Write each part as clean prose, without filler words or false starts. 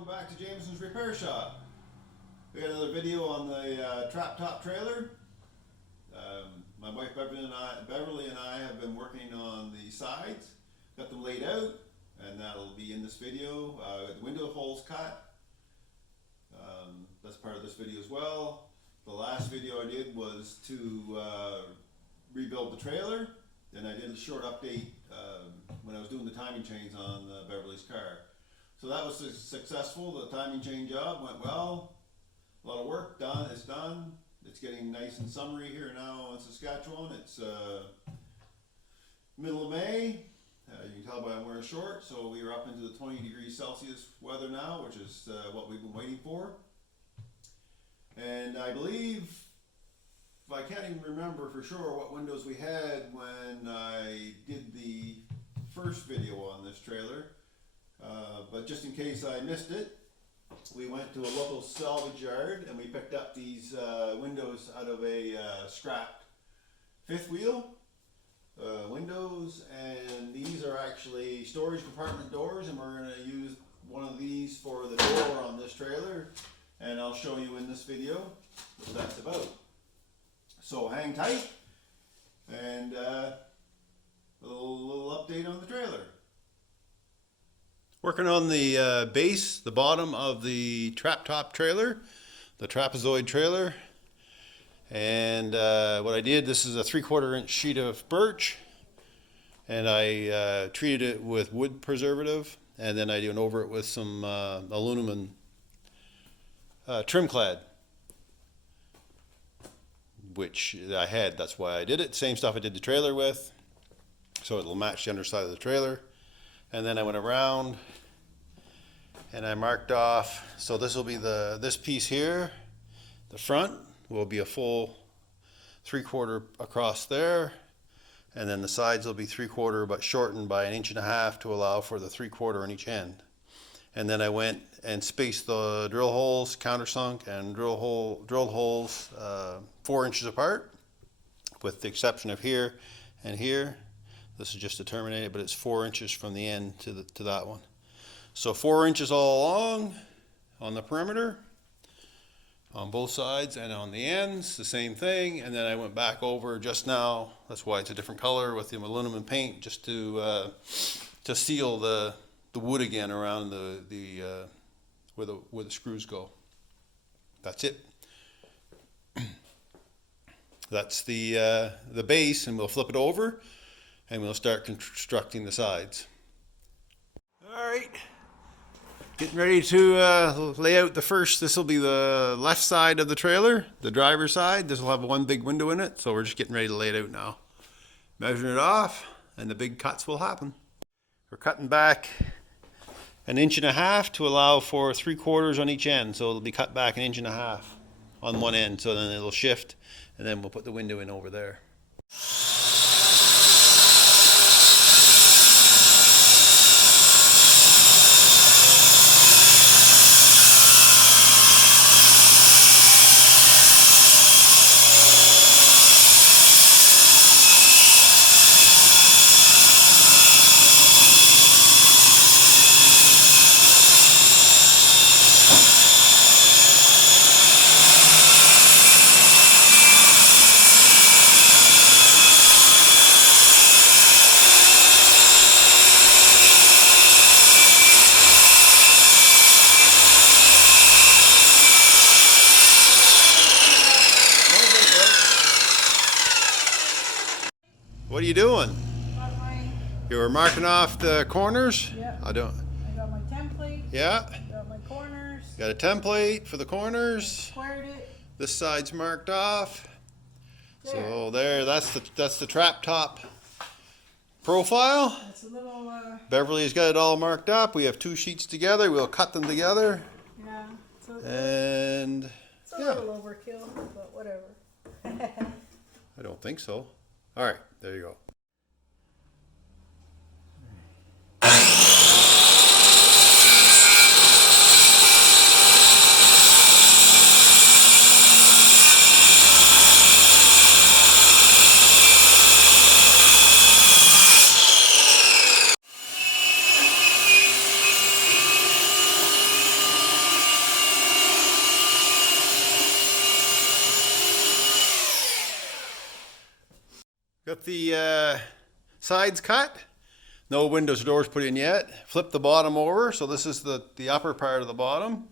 welcome back to Jameson's Repair Shop. We got another video on the trap top trailer. My wife Beverly and I have been working on the sides, got them laid out, and that'll be in this video. The window holes cut. That's part of this video as well. The last video I did was to rebuild the trailer. Then I did a short update when I was doing the timing chains on Beverly's car. So that was successful. The timing chain job went well. A lot of work done. It's done. It's getting nice and summery here now in Saskatchewan. It's middle of May. You can tell by I'm wearing shorts. So we are up into the 20 degrees Celsius weather now, which is what we've been waiting for. And I believe, I can't even remember for sure what windows we had when I did the first video on this trailer. But just in case I missed it, we went to a local salvage yard and we picked up these windows out of a scrapped fifth wheel windows, and these are actually storage compartment doors, and we're going to use one of these for the door on this trailer, and I'll show you in this video what that's about. So hang tight, and a little update on the trailer. Working on the base, the bottom of the trap top trailer, the trapezoid trailer. And what I did, this is a 3/4 inch sheet of birch, and I treated it with wood preservative, and then I went over it with some aluminum trim clad, which I had. That's why I did it. Same stuff I did the trailer with, so it'll match the underside of the trailer. And then I went around and I marked off. So this will be this piece here. The front will be a full 3/4 across there, and then the sides will be 3/4 but shortened by 1.5 inches to allow for the 3/4 on each end. And then I went and spaced the drill holes, countersunk, and drilled holes 4 inches apart, with the exception of here and here. This is just to terminate it, but it's 4 inches from the end to that one. So 4 inches all along on the perimeter, on both sides, and on the ends, the same thing. And then I went back over just now. That's why it's a different color with the aluminum paint, just to seal the wood again around where the screws go. That's it. That's the base, and we'll flip it over and we'll start constructing the sides. All right, getting ready to lay out the first. This will be the left side of the trailer, the driver's side. This will have one big window in it, so we're just getting ready to lay it out now. Measuring it off, and the big cuts will happen. We're cutting back 1.5 inches to allow for 3/4 on each end, so it'll be cut back 1.5 inches on one end, so then it'll shift, and then we'll put the window in over there. What are you doing? You were marking off the corners? Yeah. I got my template. Yeah. Got my corners. Got a template for the corners. Squared it. This side's marked off. There. So there, that's the trap top profile. It's a little. Beverly's got it all marked up. We have 2 sheets together. We'll cut them together. Yeah. And it's a little overkill, but whatever. I don't think so. All right, there you go. Got the sides cut. No windows or doors put in yet. Flip the bottom over. So this is the upper part of the bottom.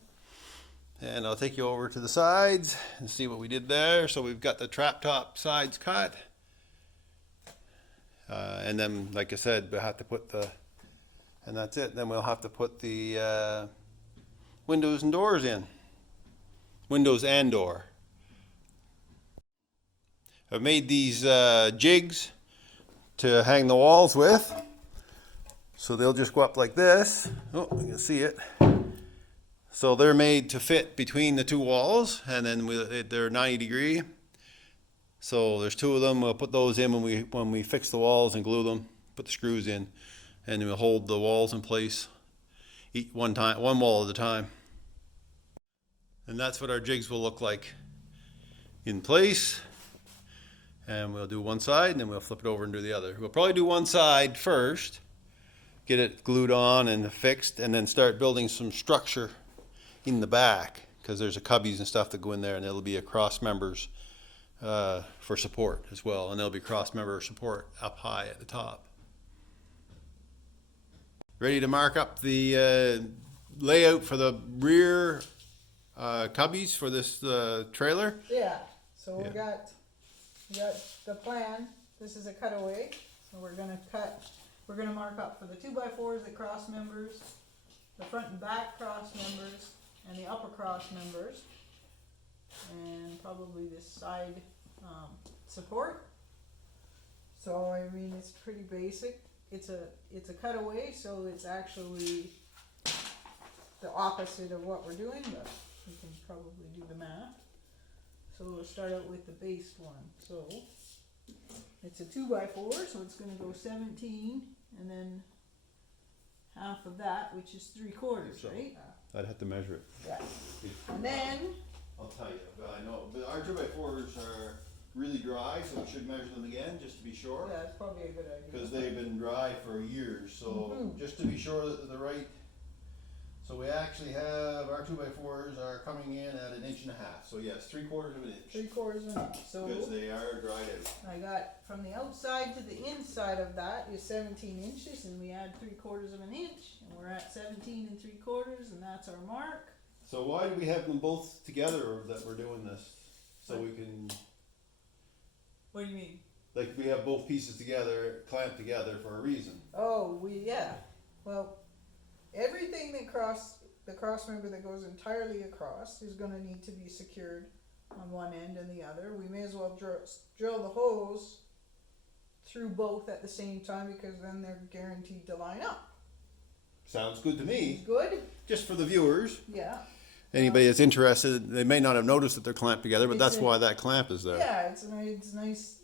And I'll take you over to the sides and see what we did there. So we've got the trap top sides cut. And then, like I said, we'll have to put and that's it. Then we'll have to put the windows and doors in. Windows and door. I've made these jigs to hang the walls with. So they'll just go up like this. Oh, you can see it. So they're made to fit between the two walls, and then they're 90 degree. So there's two of them. We'll put those in when we fix the walls and glue them. Put the screws in, and we'll hold the walls in place one wall at a time. And that's what our jigs will look like in place. And we'll do one side, and then we'll flip it over and do the other. We'll probably do one side first, get it glued on and fixed, and then start building some structure in the back, because there's a cubbies and stuff that go in there, and it'll be a cross members for support as well, and there'll be cross member support up high at the top. Ready to mark up the layout for the rear cubbies for this trailer? Yeah, so we Yeah. got the plan. This is a cutaway, so we're gonna mark up for the 2x4s, the cross members, the front and back cross members, and the upper cross members, and probably this side support. So I mean, it's pretty basic. It's a cutaway, so it's actually the opposite of what we're doing, but we can probably do the math. So we'll start out with the base one. So it's a 2x4, so it's going to go 17, and then half of that, which is 3/4, So- right? I'd have to measure it. Yeah. And then, I'll tell you, but I know, but our 2x4s are really dry, so we should measure them again, just to be sure. yeah, it's probably a good idea. Because they've been dry for years, so Mhm. just to be sure that they're the right. So we actually have, our 2x4s are coming in at 1.5 inches. So yes, 3/4 of an inch. 3/4 of an inch. So Because they are dried out. I got from the outside to the inside of that is 17 inches, and we add 3/4 of an inch, and we're at 17 3/4, and that's our mark. So why do we have them both together that we're doing this? So we can, What do you mean? like, we have both pieces together, clamped together for a reason. Oh, well, everything that the cross member that goes entirely across is going to need to be secured on one end and the other. We may as well drill the hose through both at the same time, because then they're guaranteed to line up. Sounds good to me. Good? Just for the viewers. Yeah. Anybody that's interested, they may not have noticed that they're clamped together, but It's that's a- why that clamp is there. Yeah, it's a nice,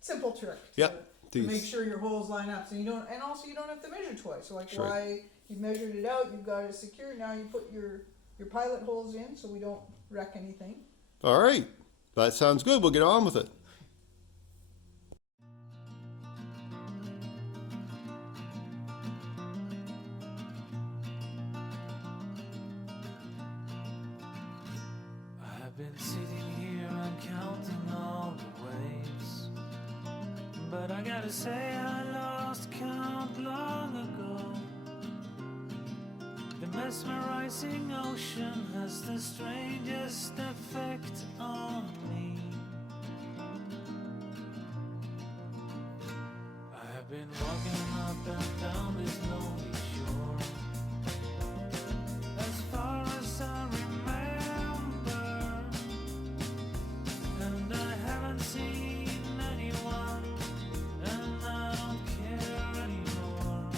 simple trick. Yep. To make sure your holes line up, so you don't have to measure twice. So like, That's right. why you measured it out, you've got it secure. Now you put your pilot holes in, so we don't wreck anything. All right. That sounds good. We'll get on with it. I've been sitting here and counting all the waves, but I gotta say I lost count long ago. The mesmerizing ocean has the strangest effect on me. I have been walking up and down this lonely shore, as far as I remember, and I haven't seen anyone, and I don't care anymore.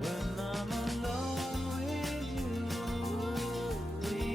When I'm alone with you, the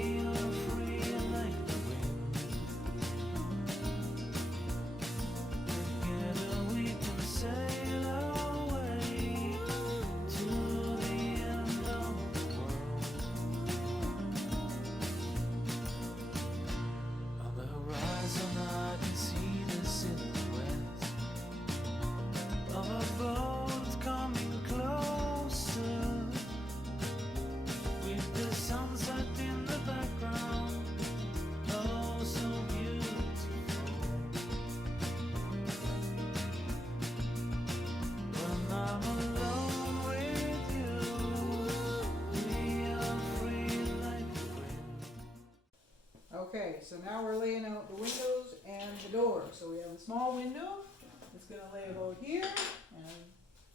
so now we're laying out the windows and the door. So we have a small window that's gonna lay about here, and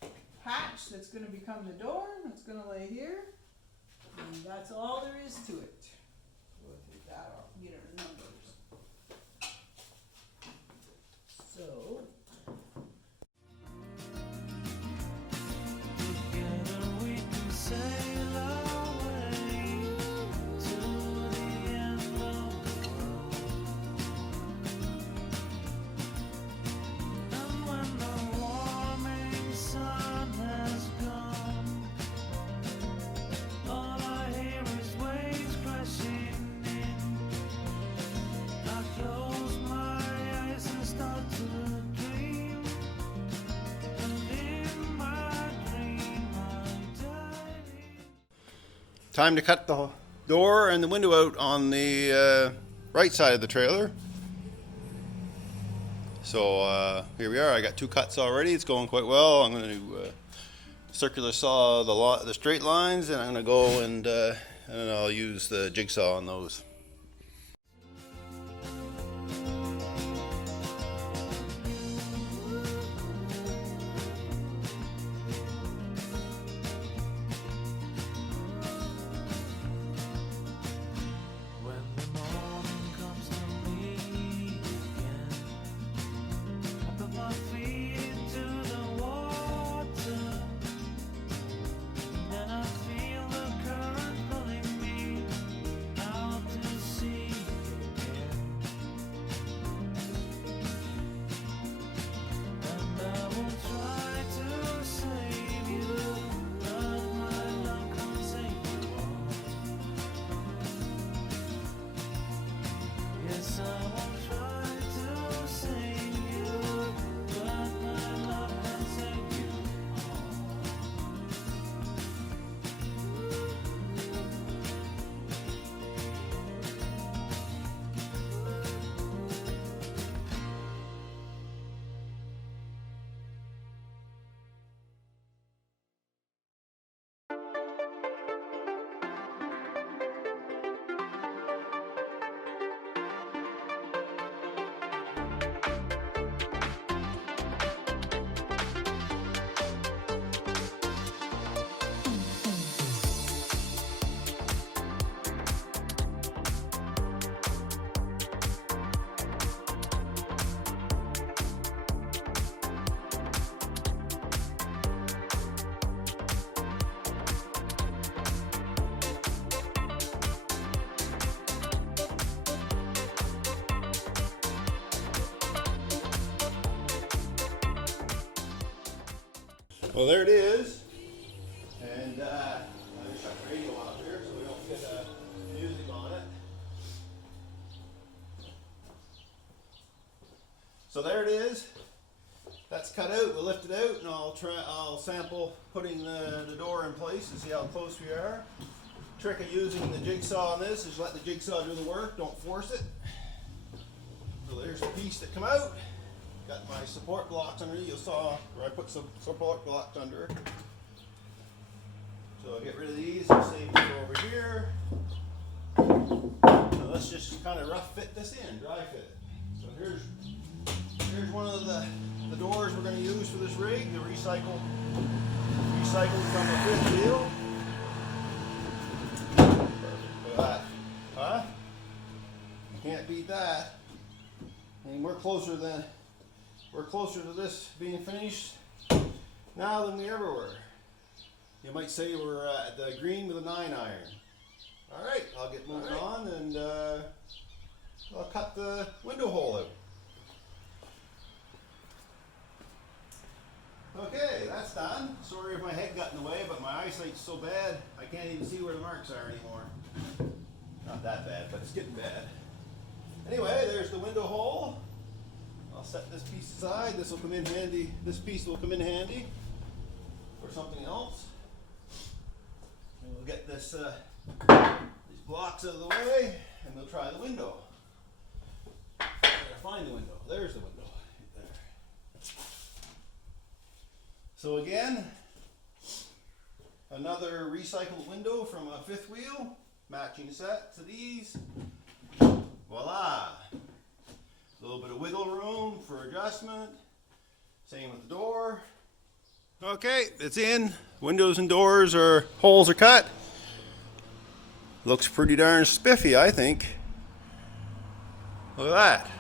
a hatch that's gonna become the door, that's gonna lay here. And that's all there is to it. We'll take that off, and get our numbers. So, Together we can sail away to the end of the world. And when the warming sun has gone, all I hear is waves crashing in. I close my eyes and start to dream, and in my dream I dive in. Time to cut the door and the window out on the right side of the trailer. So here we are. I got 2 cuts already. It's going quite well. I'm going to circular saw the straight lines, and I'm going to go and I'll use the jigsaw on those. When the morning comes to me again, I put my feet into the water, then I feel the current pulling me out to sea again. And I will try to save you, but my love can't save you all. Yes, I will try to save you, but my love can't save you Well, there it is. And I just shut the radio off here so we don't get music on it. So there it is. That's cut out. We'll lift it out, and I'll sample putting the door in place and see how close we are. Trick of using the jigsaw on this is let the jigsaw do the work. Don't force it. So there's the piece that come out. Got my support blocks under it. You saw where I put some support blocks under it. So I'll get rid of these and save them over here. Now let's just kind of rough fit this in, dry fit it. So here's one of the doors we're going to use for this rig, the recycled from the 5th wheel. Perfect. Look at that. Huh? You can't beat that. And we're closer to this being finished now than we ever were. You might say we're at the green with a 9 iron. All right, I'll get moving on, and I'll cut the window hole out. Okay, that's done. Sorry if my head got in the way, but my eyesight's so bad I can't even see where the marks are anymore. Not that bad, but it's getting bad. Anyway, there's the window hole. I'll set this piece aside. This will come in handy. This piece will come in handy for something else. And we'll get this these blocks out of the way, and we'll try the window. I gotta find the window. There's the window. Right there. So again, another recycled window from a 5th wheel, matching set to these. Voila! A little bit of wiggle room for adjustment. Same with the door. Okay, it's in. Windows and doors holes are cut. Looks pretty darn spiffy, I think. Look at that.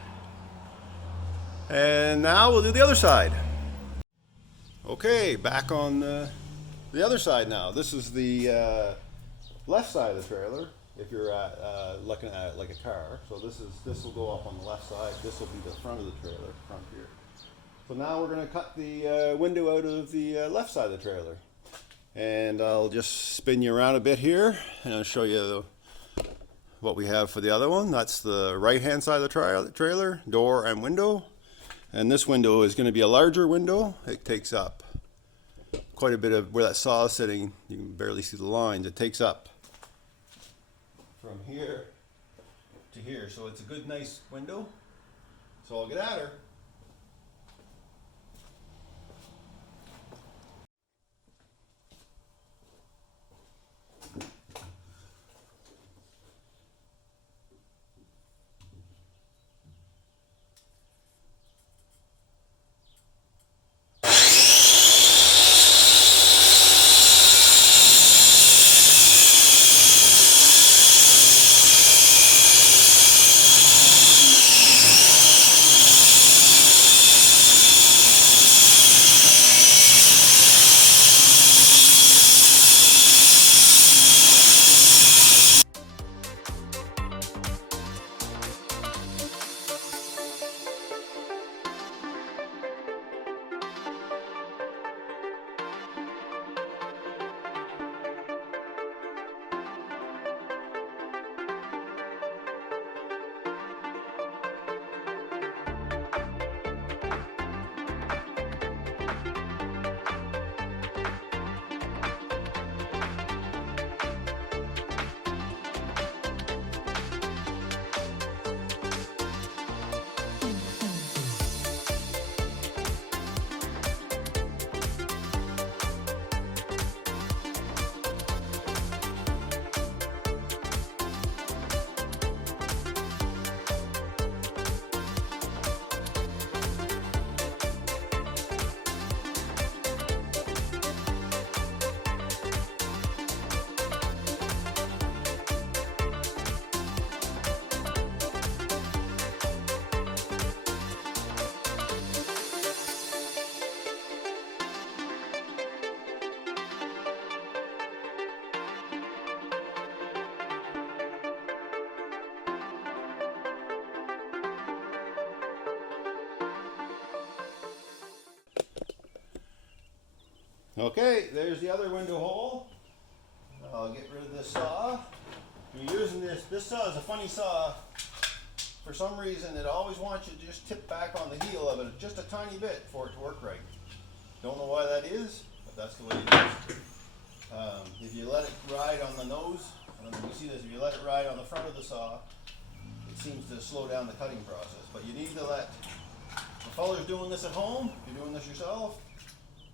And now we'll do the other side. Okay, back on the other side now. This is the left side of the trailer. If you're looking at it like a car, so this will go up on the left side. This will be the front of the trailer, front here. So now we're going to cut the window out of the left side of the trailer, and I'll just spin you around a bit here, and I'll show you what we have for the other one. That's the right hand side of the trailer, door and window, and this window is going to be a larger window. It takes up quite a bit of where that saw is sitting. You can barely see the lines. It takes up from here to here, so it's a good nice window. So I'll get at her. Okay, there's the other window hole. I'll get rid of this saw. You're using this saw is a funny saw. For some reason, it always wants you to just tip back on the heel of it just a tiny bit for it to work right. Don't know why that is, but that's the way it is. If you let it ride on the nose, I don't know if you see this, if you let it ride on the front of the saw, it seems to slow down the cutting process. But you need to let the fellas doing this at home, if you're doing this yourself,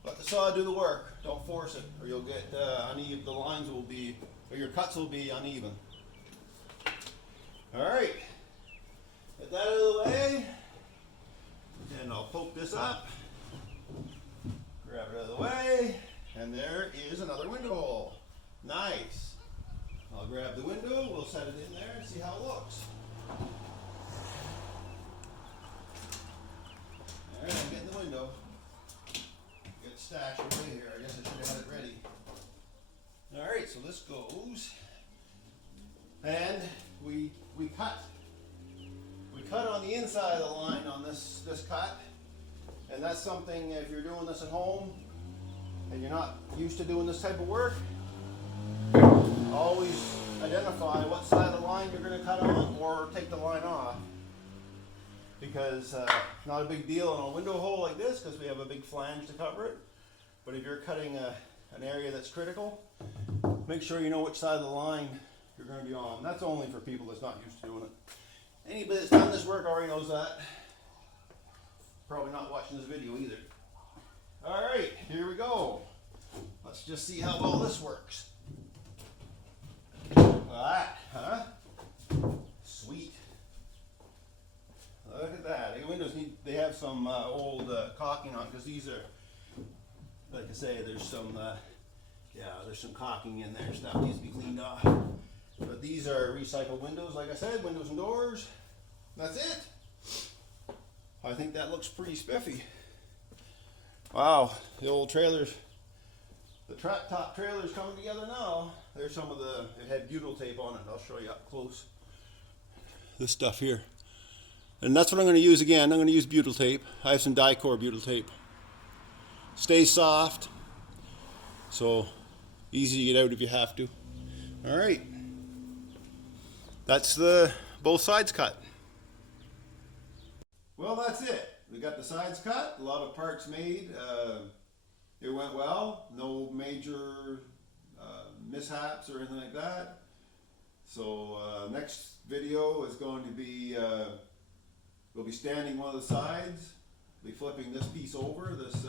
let the saw do the work. Don't force it, or you'll get uneven. The lines will be, or your cuts will be uneven. All right, get that out of the way, and I'll poke this up. Grab it out of the way, and there is another window hole. Nice. I'll grab the window. We'll set it in there and see how it looks. All right, I'm getting the window. Get it stashed away here. I guess I should have had it ready. All right, so this goes, and we cut on the inside of the line on this cut, and that's something if you're doing this at home and you're not used to doing this type of work, always identify what side of the line you're going to cut on or take the line off, because it's not a big deal on a window hole like this because we have a big flange to cover it, but if you're cutting an area that's critical, make sure you know which side of the line you're going to be on. That's only for people that's not used to doing it. Anybody that's done this work already knows that. Probably not watching this video either. All right, here we go. Let's just see how well this works. That, huh? Sweet. Look at that. The windows they have some old caulking on because these are, like I say, there's some caulking in there. Stuff needs to be cleaned off. But these are recycled windows, like I said, windows and doors. That's it. I think that looks pretty spiffy. Wow, the old trailers, the track top trailers coming together now. There's some of it had butyl tape on it. I'll show you up close. This stuff here. And that's what I'm going to use again. I'm going to use butyl tape. I have some Dicor butyl tape. Stays soft, so easy to get out if you have to. All right. That's both sides cut. Well, that's it. We got the sides cut, a lot of parts made. It went well, no major mishaps or anything like that. So next video is going to be, we'll be standing one of the sides, be flipping this piece over, it's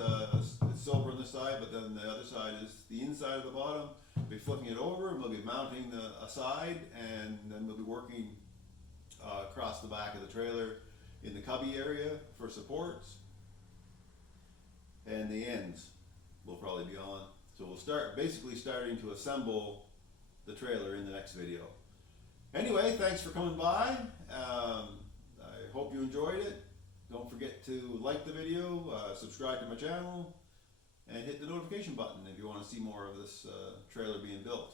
silver on this side, but then the other side is the inside of the bottom. Be flipping it over, and we'll be mounting a side, and then we'll be working across the back of the trailer in the cubby area for supports, and the ends will probably be on. So we'll basically starting to assemble the trailer in the next video. Anyway, thanks for coming by. I hope you enjoyed it. Don't forget to like the video, subscribe to my channel, and hit the notification button if you want to see more of this trailer being built.